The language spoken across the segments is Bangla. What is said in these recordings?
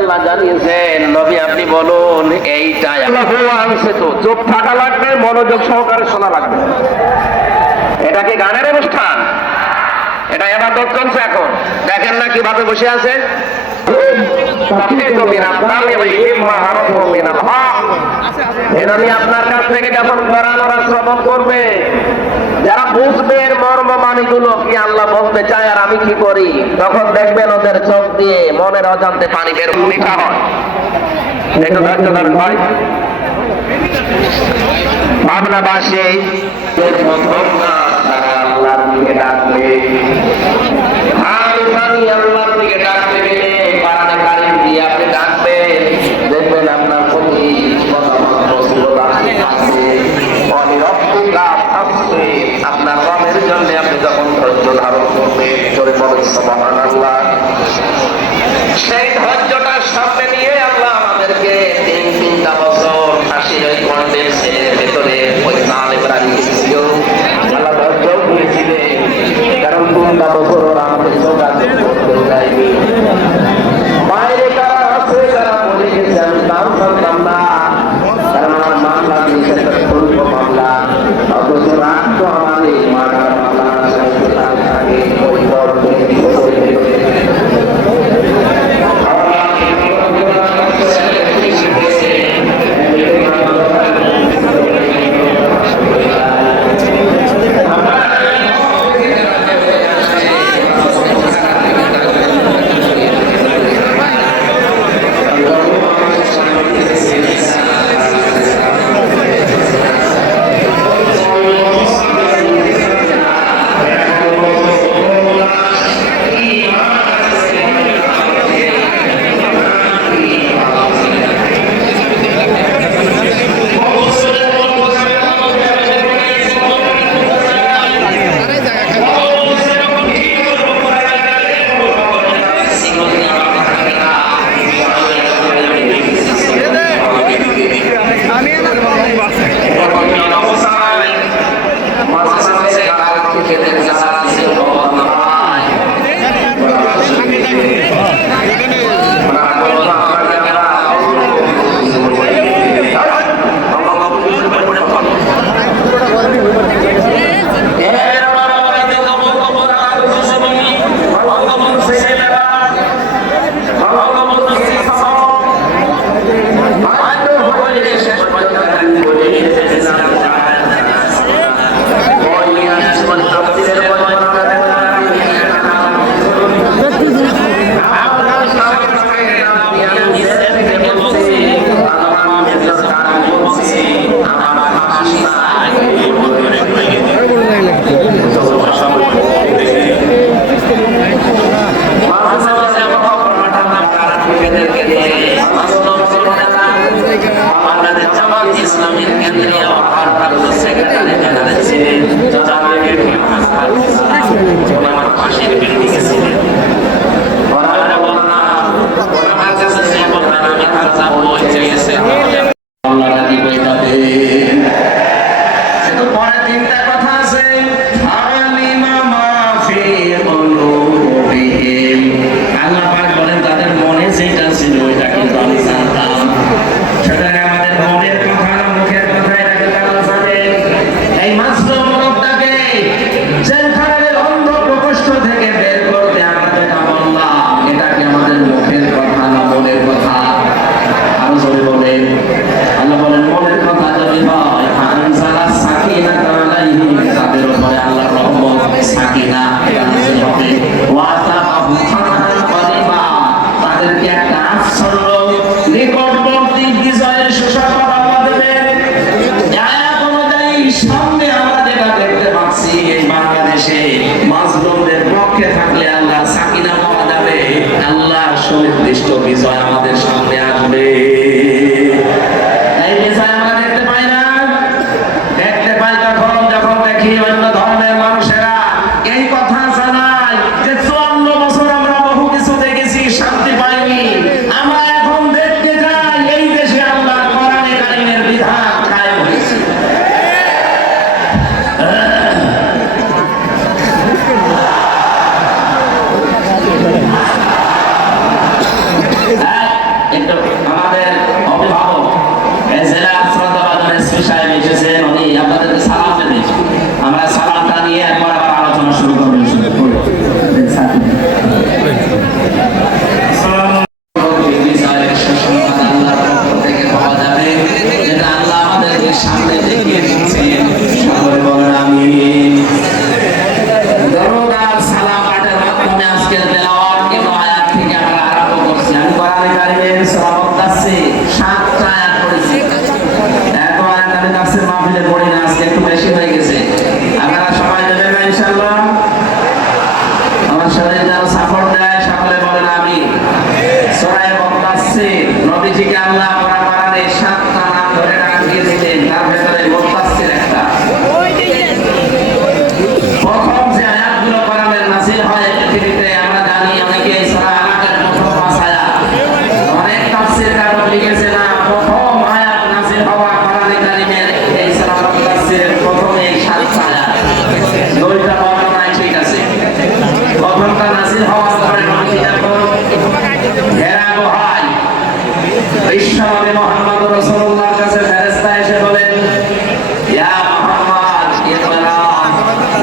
আল্লাহ জানিয়েছেন, নবী আপনি বলুন এইটাই আল্লাহ আনছে। তো চোখ থাকা লাগবে, মনোযোগ সহকারে শোনা লাগবে। এটা কি গানের অনুষ্ঠান? এটা ইবাদত চলছে এখন। দেখেন না কিভাবে বসে আছে। আপনার কাছ থেকে যখন কোরআন শ্রবণ করবে, যারা বুঝবে এর মর্ম মানিগুলো কি আল্লাহ বলতে চায় আর আমি কি করি, তখন দেখবেন ওদের চোখ দিয়ে মনের অজান্তে পানি বের ভূমিকা হয়। একটু ধৈর্য ধরেন ভাই। ভাবনাবাসী আল্লাহর দিকে ডাকবে, আল্লাহর দিকে ডাকতে গেলে কোরআনে কারীম দিয়ে আপনি ডাকবেন, দেখবেন আপনার প্রতি আপনার রবের জন্য আপনি যখন ধৈর্য ধারণ করবেন, জোরে বলেন সুবহানাল্লাহ। সেই ধৈর্যটার সামনে নিয়ে আল্লাহ আমাদেরকে তিনটা বছর ফাঁসির ওই কন্ডেন্সের ভেতরে ওই নাম ইব্রাহিম ছিল, আল্লাহ ধৈর্য দিয়েছিলেন, কারণ 3টা বছর ওরা আমাদের যোগাযোগ করতে যায়নি। বাইরে কারা আছে, যারা বলে গেছে আমি নাম জানতাম না, কারণ আমার মামলা দিয়েছে একটা ছোট্ট মামলা, অথচ রাত তো আমাদের মামলার মামলা থাকে ওই পর্বে সূরা মুফাসসির, নবীজিকে আল্লাহ কোরআনে 7টা নাম ধরে ডাক দিয়ে দিলেন, তার ভেতরে মুফাসসির একটা। প্রথম যে আয়াতগুলো কোরআনে নাযিল হয় পৃথিবীতে আমরা জানি অনেকে সূরা আলাকের প্রথম আয়াত, অনেক তাফসীরকার লিখেছে না প্রথম আয়াত নাযিল হওয়া কোরআনে কারীমের এই সূরা মুফাসসিরের প্রথম এই 7টা আয়াত। দুইটা বর্ণনায় ঠিক আছে। প্রথমটা নাযিল হওয়ার পরে নবী যখন হেরা গুহায় বিশ্বনবী মুহাম্মদ রাসূলুল্লাহর কাছে ফেরেশতা এসে বলেন, ইয়া মুহাম্মদ ইকরা।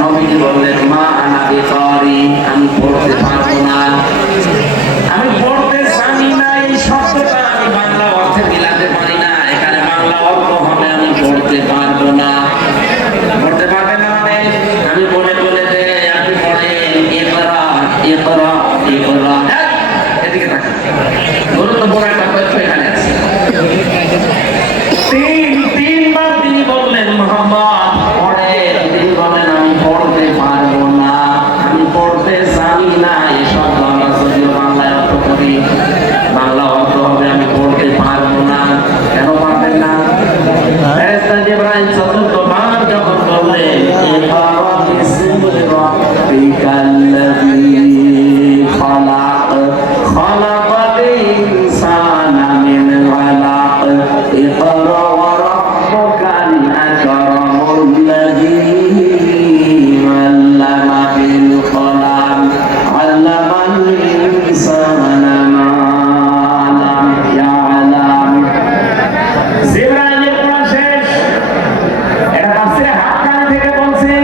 নবীজি বললেন, মা আনা বিকারি, আমি পড়তে পারবো না, আমি পড়তে জানি না। এই শব্দটা আমি বাংলা অর্থে মিলাতে পারি না, এখানে বাংলা অর্থ হবে আমি পড়তে পারবো না। পড়তে পারবে না মানে আমি বলে বলে দে, আপনি পড়েন ইকরা ইকরা ইকরা। এদিকে তাকান, গুরুত্বপূর্ণ একটা তথ্য এখানে আছে। তিনবার তিনি বললেন মুহাম্মদ পড়েন, তিনি বলেন আমি পড়তে পারবো না, আমি পড়তে জানি না। এই শব্দ আমরা যদিও বাংলায় অর্থ করি, বাংলা অর্থ হবে আমি পড়তে পারবো না। কেন পারবেন না? ফেরেশতা জিবরাইল চতুর্থবার যখন বললেন ইকরা বিসমি রাব্বিকাল্লাযী খালাক খালাকাল ইনসানা মিন আলাক ইকরা ওয়া রাব্বুকাল আকরামুল্লাযী আল্লামা বিল কলাম আল্লামাল ইনসানা মা লাম ইয়ালাম। জিবরাইলের পড়া শেষ, এটা তাফসীরে হাক্কানি থেকে বলছি।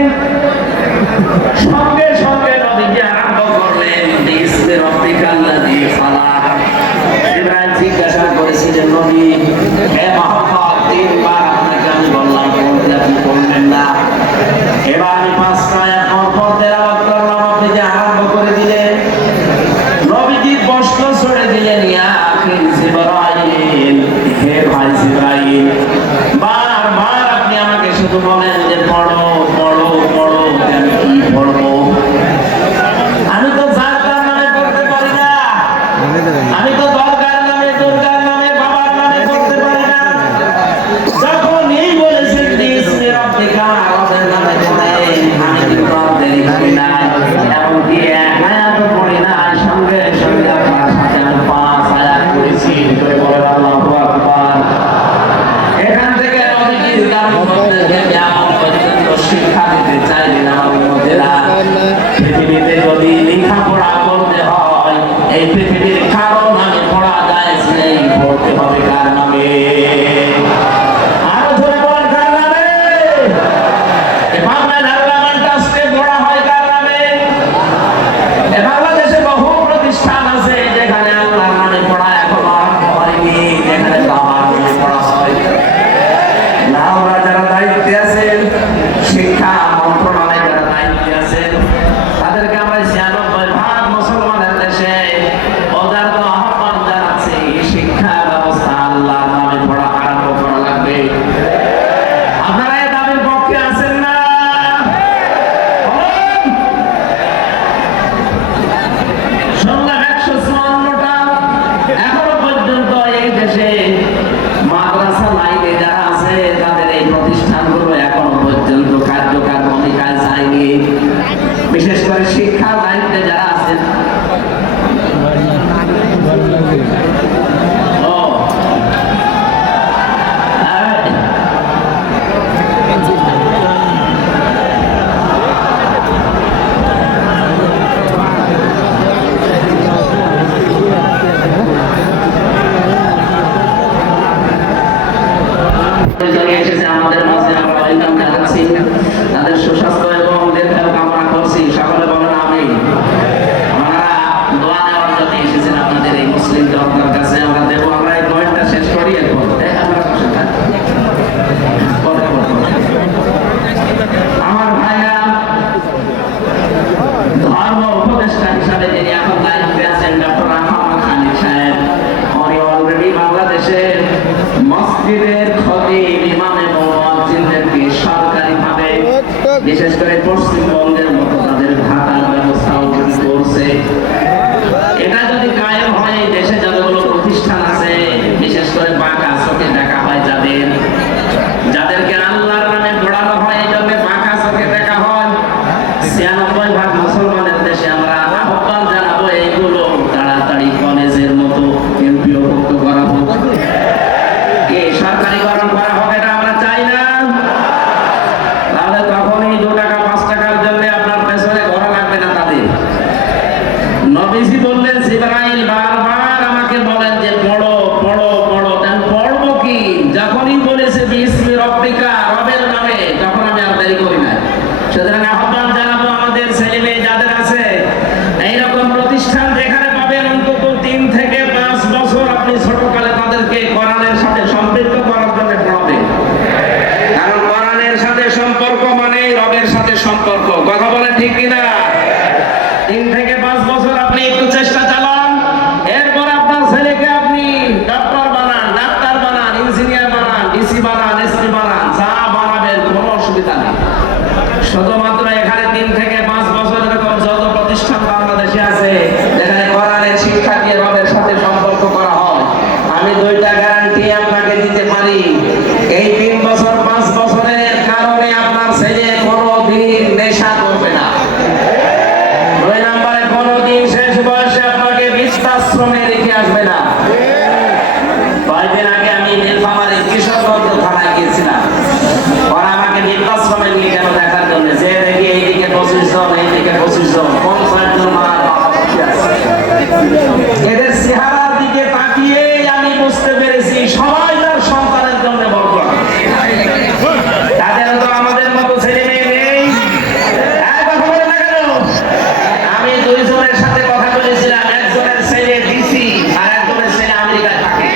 সঙ্গে সঙ্গে নবীজি আরম্ভ করলেন বিসমি রাব্বিকাল্লাযী খালাক। জিবরাইল জিজ্ঞাসা করেছিলেন, নবী হে মুহাম্মদ, তিনবার আপনাকে আমি বললাম পড়তে, আপনি পড়লেন না। এবার আমি 5টা এখন পড়তে আরম্ভ করলাম, আপনি যে আরম্ভ করে দিলেন। নবীজি প্রশ্ন ছড়ে দিলেন, ইয়া আখি জিবরাইল, হে ভাই জিবরাইল, বারবার আপনি আমাকে শুধু বলেন যে পড়ো পড়ো পড়ো, আমি কি পড়বো? আমি তো যার তার নামে পড়তে পারি না, আমি তো দরগার নামে দুর্গার নামে বাবার নামে পড়তে পারি না। যখন এই বলেছেন বিসমি রাব্বিকা, আমাদের নামে পড়েন, আমি কিন্তু আর দেরি করি না, এমনকি এক আয়াতও পড়ি না, সঙ্গে সঙ্গে আপনার সাথে আমি 5 আয়াত পড়েছি। করে বলেন আল্লাহু আকবার। এখান থেকে নবীজির দাম্পত্যকে কেমন পর্যন্ত শিক্ষা দিতে চাইলেন আমাদের মধ্যেরা। পৃথিবীতে যদি লেখাপড়া করতে হয়, এই পৃথিবীর কারো নামে পড়া যায় নেই, পড়তে হবে কার নামে? আরো ধরে বলেন কার নামে? বাংলার আল্লামান ট্রাস্টে পড়া হয় কার নামে? বাংলাদেশে বহু প্রতিষ্ঠান আছে যেখানে আল্লাহর নামে পড়া এখনো আরম্ভ হয়নি, যেখানে বাবার নামে পড়া হয় না। আমরা যারা দায়িত্বে আছেন, শিক্ষা মন্ত্রণালয়ে যারা দায়িত্বে আছেন, তাদেরকে আমরা 96% মুসলমানের দেশে ওদের তো আহ্বান জানাচ্ছি, শিক্ষা ব্যবস্থা আল্লাহর নামে পড়া আরম্ভ করা লাগবে। আপনারা এই দাবির পক্ষে আছেন না? শুনলাম 154টা এখনো পর্যন্ত এই দেশে মাদ্রাসা লাইনে যারা আছে, তাদের এই প্রতিষ্ঠানগুলো এখনো পর্যন্ত কার্যকর ভূমিকায় যায়নি। বিশেষ করে শিক্ষা দায়িত্বে যারা আছেন, আমাদের মাঝে আমরা ওয়েলকাম জানাচ্ছি, তাদের সুস্বাস্থ্য এবং দীর্ঘায়ু কামনা করছি। সকলে বলেন আমিন। আমরা দোয়া নেওয়ার জন্য এসেছেন আপনাদের এই মুসলিম জনতার কাছে। আমরা দেব, আমরা এই দোয়াটা শেষ করি, এরপর আমার ভাইরা, ধর্ম উপদেষ্টা হিসাবে যিনি এখন দায়িত্বে আছেন ডক্টর আহমদ খালিদ সাহেব, উনি অলরেডি বাংলাদেশের মসজিদের খতিব, ইমাম এবং মুয়াজ্জিনদেরকে সরকারিভাবে, বিশেষ করে পশ্চিমবঙ্গের মতো তাদের ভাতার ব্যবস্থাও করছে। এটা যদি কায়েম হয়, দেশে যতগুলো এদের চেহারার দিকে তাকিয়ে আমি বুঝতে পেরেছি সবাই তার সন্তানের জন্য বরকত। তাদের তো আমাদের মতো ছেলে মেয়ে নেই। কথা বলে না কেন? আমি দুইজনের সাথে কথা বলেছিলাম, একজনের ছেলে ডিসি আর একজনের ছেলে আমেরিকায় থাকে,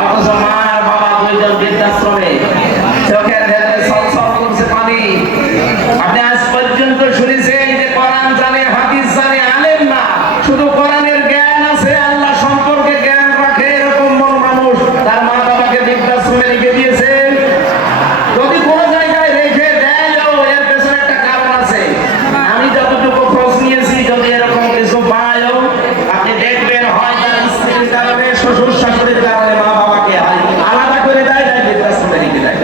অথচ মা আর বাবা দুইজন বৃদ্ধাশ্রমে, চোখের ভেতরে ছলছল করছে পানি। আপনি আজ পর্যন্ত শুনেছেন যে কোরআন জানে, হাদিস জানে, আলেম না, শুধু কোরআনের জ্ঞান আছে, আল্লাহ সম্পর্কে জ্ঞান রাখে, এরকম মন মানুষ তার মা বাবাকে বৃদ্ধাশ্রমে রেখে দিয়েছে? যদি কোনো জায়গায় রেখে দেয়ও এর পেছনে একটা কারণ আছে। আমি যতটুকু খোঁজ নিয়েছি, যদি এরকম কিছু পায়ও, আপনি দেখবেন হয় তার স্ত্রীর কারণে, শ্বশুর শাশুড়ির কারণে মা বাবাকে আলাদা করে দেয়, তাই বৃদ্ধাশ্রমে রেখে দেয়।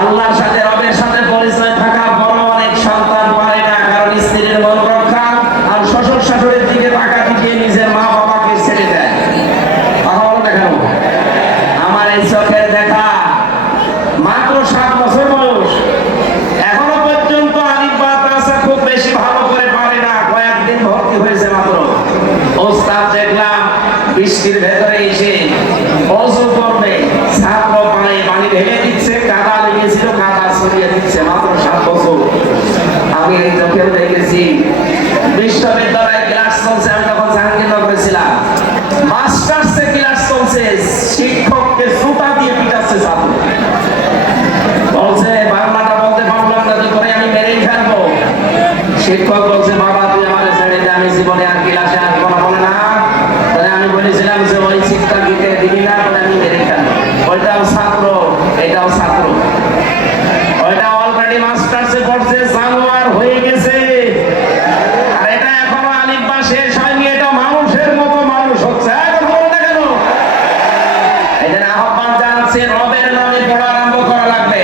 আল্লাহর সাথে, রবের সাথে পরিচয় থাকা বড় অনেক সন্তান পারে না, কারণ স্ত্রীর মন রক্ষা আর শ্বশুর শাশুড়ির দিকে টাকা দিয়ে নিজের মা বাবাকে ছেড়ে দেয়। কথা বলো না কেন? আমার এই চোখের দেখা, মাত্র 7 বছর বয়স, এখনো পর্যন্ত আলিফ বা তাসা খুব বেশি ভালো করে পারে না, কয়েকদিন ভর্তি হয়েছে মাত্র। ওস্তাদ দেখলাম বৃষ্টির ভেতরে এসে অজু করবে, ছাত্র পায়ে পানি ঢেলে দিচ্ছে, কাদা লেগেছিল কাদা সরিয়ে দিচ্ছে, মাত্র 7 বছর। আমি এই চোখেও দেখেছি বিশ্ববিদ্যালয়ে ক্লাস চলছে, আমি তখন জাহাঙ্গীরনগরে ছিলাম, মাস্টার্সে ক্লাস চলছে, শিক্ষককে জুতা দিয়ে পিটাচ্ছে ছাত্র। বলছে বাংলাটা বলতে পারলাম না, তুই করে আমি মেরেই ফেলবো। শিক্ষক বলছে বাবা তুই আমাদের ছেড়ে দে, আমি জীবনে আর ক্লাসে আসবো না। বলে না, তাহলে আমি বলেছিলাম যে ওই শিক্ষা দিতে দিবি না, বলে আমি মেরে ফেলবো। ওইটাও ছাত্র, এটাও ছাত্র, ওইটা অলরেডি মাস্টার্সে পড়ছে, জানোয়ার হয়ে গেছে, আর এটা এখনো আলিফ বা শেষ হয়নি, এটা মানুষের মতো মানুষ হচ্ছে। কথা বলো না কেন? এই জন্য আহ্বান জানাচ্ছে, রবের নামে পড়া আরম্ভ করা লাগবে।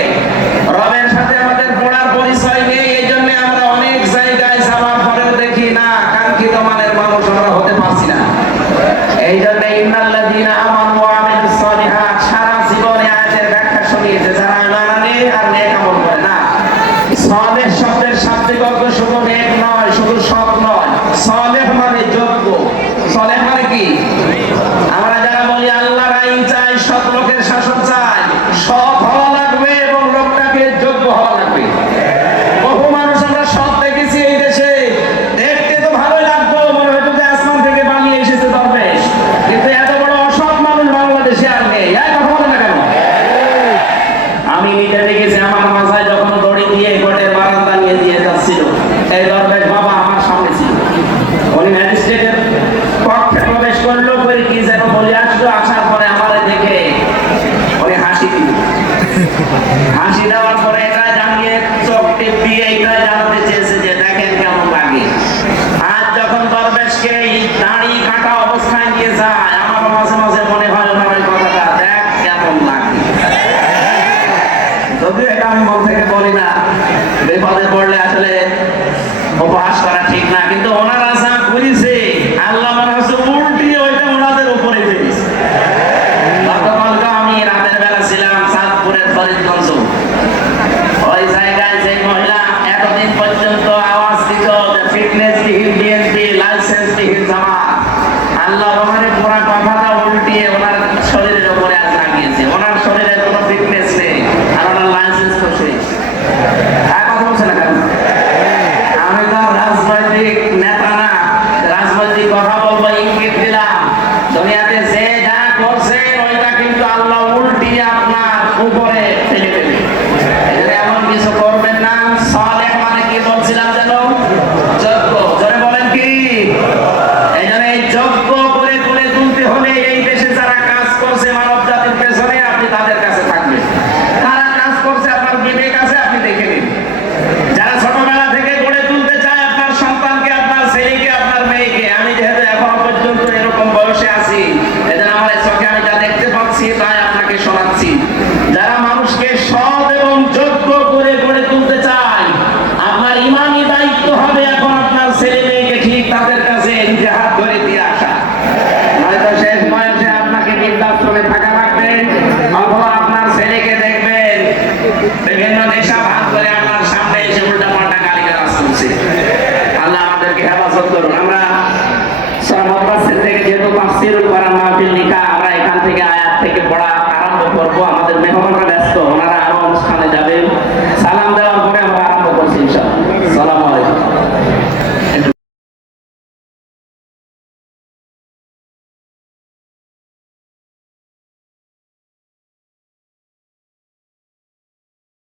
রবের সাথে আমাদের পড়ার পরিচয় নেই, এই জন্য আমরা অনেক জায়গায় যাওয়ার পরেও দেখি না, কাঙ্ক্ষিত মানের মানুষ আমরা হতে পারছি না। এই জন্য ইন্নাল্লাযীনা আমানু ওয়া আমিলুস সালিহাত সারা জীবনে আয়াতের ব্যাখ্যা শুনিয়েছে, যারা ঈমান আনে আর নেক আমল করে না। সালেহ শব্দের শাব্দিক অর্থ শুধু নেক নয়, শুধু সৎ নয়, সালেহ মানে যোগ্য। সালেহ মানে কি? আমরা যারা বলি আল্লাহর আইন চাই, সৎ লোকের শাসন চাই, সৎ হওয়া লাগবে এবং লোকটাকে যোগ্য হওয়া লাগবে। বহু মানুষ আমরা সৎ দেখেছি এই দেশে, দেখতে তো ভালোই লাগতো, মনে হতো যে আসমান থেকে বানিয়ে এসেছে দরবেশ, কিন্তু এত বড় অসৎ মানুষ বাংলাদেশে আর নেই। কথা বলে না কেন? আমি নিজে দেখেছি, আমার মাথায় যখন দড়ি দিয়ে কোর্টের বারান্দা নিয়ে দিয়ে যাচ্ছিল, এই দরবেশ বাবা আমার সামনে ছিল। উনি ম্যাজিস্ট্রেটের কক্ষে প্রবেশ করলো, করে কি যেন বলে আসলো, আসার পরে আমাদের দেখে উনি হাসি দিল। হাসি দেওয়ার পরে এটা জানিয়ে চোখ টিপ দিয়ে এটা জানাতে চেয়েছে যে দেখেন কেমন লাগে। আজ যখন দরবেশকে দাড়ি কাটা অবস্থায় নিয়ে যায়, আমার মাঝে মাঝে মনে হয় ওনার ওই কথাটা, দেখ কেমন লাগে। যদিও এটা আমি মন থেকে বলি না, বিপদে পড়লে আসলে উপহাস করা ঠিক না, কিন্তু ওনারা যা করেছে আল্লাহ মনে হচ্ছে উল্টিয়ে ওইটা ওনাদের উপরে ফেলেছে। গতকালকে আমি রাতের বেলা ছিলাম চাঁদপুরের ফরিদগঞ্জ, ওই জায়গায় যে মহিলা এতদিন পর্যন্ত আওয়াজ দিত ফিটনেসবিহীন বিএনপি, লাইসেন্সবিহীন জামাত, আল্লাহ ওনারে পুরা কথাটা উল্টিয়ে ওনার শরীরের উপরে আজ লাগিয়েছে। ওনার শরীরে কোনো ফিটনেস নেই আর ওনার লাইসেন্স তো শেষ। কথা বলছে না কেন? আমি তো রাজনৈতিক নেতা না, রাজনৈতিক কথা বলবো ইঙ্গিত দিলাম। দুনিয়াতে